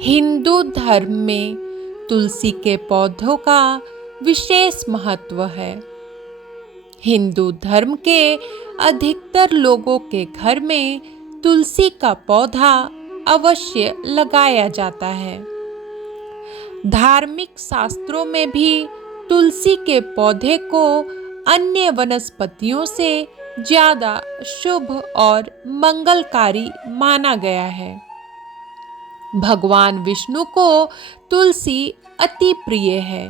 हिंदू धर्म में तुलसी के पौधों का विशेष महत्व है। हिंदू धर्म के अधिकतर लोगों के घर में तुलसी का पौधा अवश्य लगाया जाता है। धार्मिक शास्त्रों में भी तुलसी के पौधे को अन्य वनस्पतियों से ज्यादा शुभ और मंगलकारी माना गया है। भगवान विष्णु को तुलसी अति प्रिय है।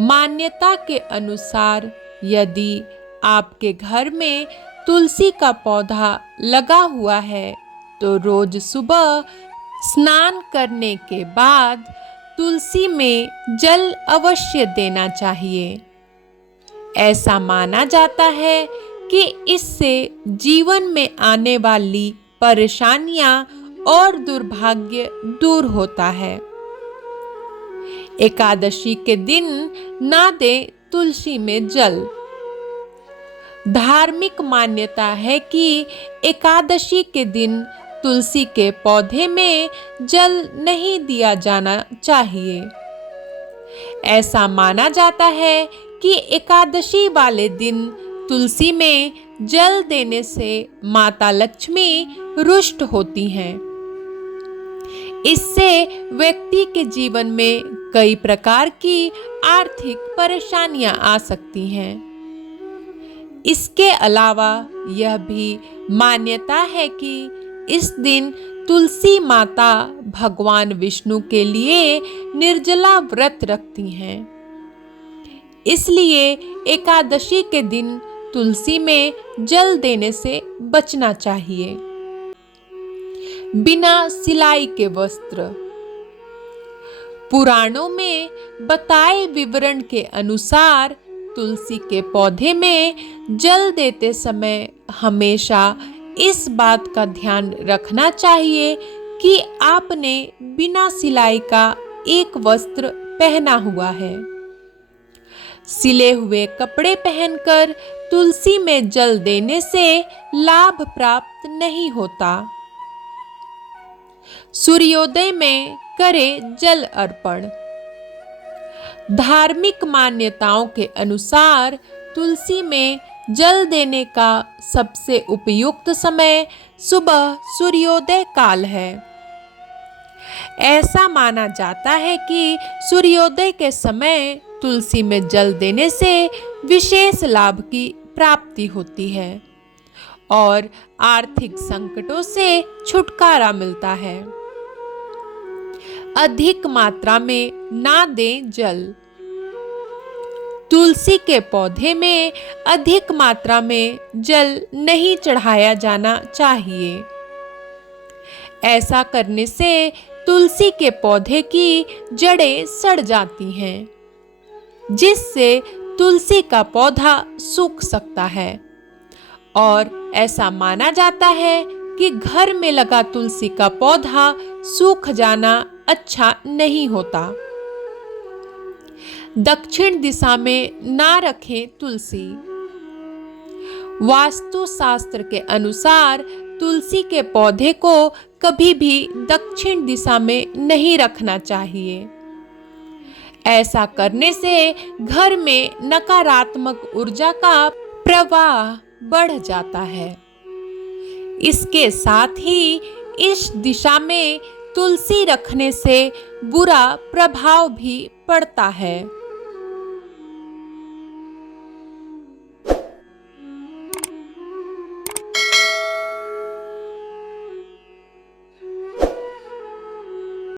मान्यता के अनुसार यदि आपके घर में तुलसी का पौधा लगा हुआ है तो रोज सुबह स्नान करने के बाद तुलसी में जल अवश्य देना चाहिए। ऐसा माना जाता है कि इससे जीवन में आने वाली परेशानियां और दुर्भाग्य दूर होता है। एकादशी के दिन ना दें तुलसी में जल। धार्मिक मान्यता है कि एकादशी के दिन तुलसी के पौधे में जल नहीं दिया जाना चाहिए। ऐसा माना जाता है कि एकादशी वाले दिन तुलसी में जल देने से माता लक्ष्मी रुष्ट होती हैं। इससे व्यक्ति के जीवन में कई प्रकार की आर्थिक परेशानियां आ सकती हैं। इसके अलावा यह भी मान्यता है कि इस दिन तुलसी माता भगवान विष्णु के लिए निर्जला व्रत रखती हैं। इसलिए एकादशी के दिन तुलसी में जल देने से बचना चाहिए। बिना सिलाई के वस्त्र। पुराणों में बताए विवरण के अनुसार तुलसी के पौधे में जल देते समय हमेशा इस बात का ध्यान रखना चाहिए कि आपने बिना सिलाई का एक वस्त्र पहना हुआ है। सिले हुए कपड़े पहनकर तुलसी में जल देने से लाभ प्राप्त नहीं होता। सूर्योदय में करें जल अर्पण। धार्मिक मान्यताओं के अनुसार तुलसी में जल देने का सबसे उपयुक्त समय सुबह सूर्योदय काल है। ऐसा माना जाता है कि सूर्योदय के समय तुलसी में जल देने से विशेष लाभ की प्राप्ति होती है और आर्थिक संकटों से छुटकारा मिलता है। अधिक मात्रा में ना दें जल। तुलसी के पौधे में अधिक मात्रा में जल नहीं चढ़ाया जाना चाहिए। ऐसा करने से तुलसी के पौधे की जड़ें सड़ जाती हैं, जिससे तुलसी का पौधा सूख सकता है और ऐसा माना जाता है कि घर में लगा तुलसी का पौधा सूख जाना अच्छा नहीं होता। दक्षिण दिशा में ना रखें तुलसी। वास्तु शास्त्र के अनुसार तुलसी के पौधे को कभी भी दक्षिण दिशा में नहीं रखना चाहिए। ऐसा करने से घर में नकारात्मक ऊर्जा का प्रवाह बढ़ जाता है। इसके साथ ही इस दिशा में तुलसी रखने से बुरा प्रभाव भी पड़ता है।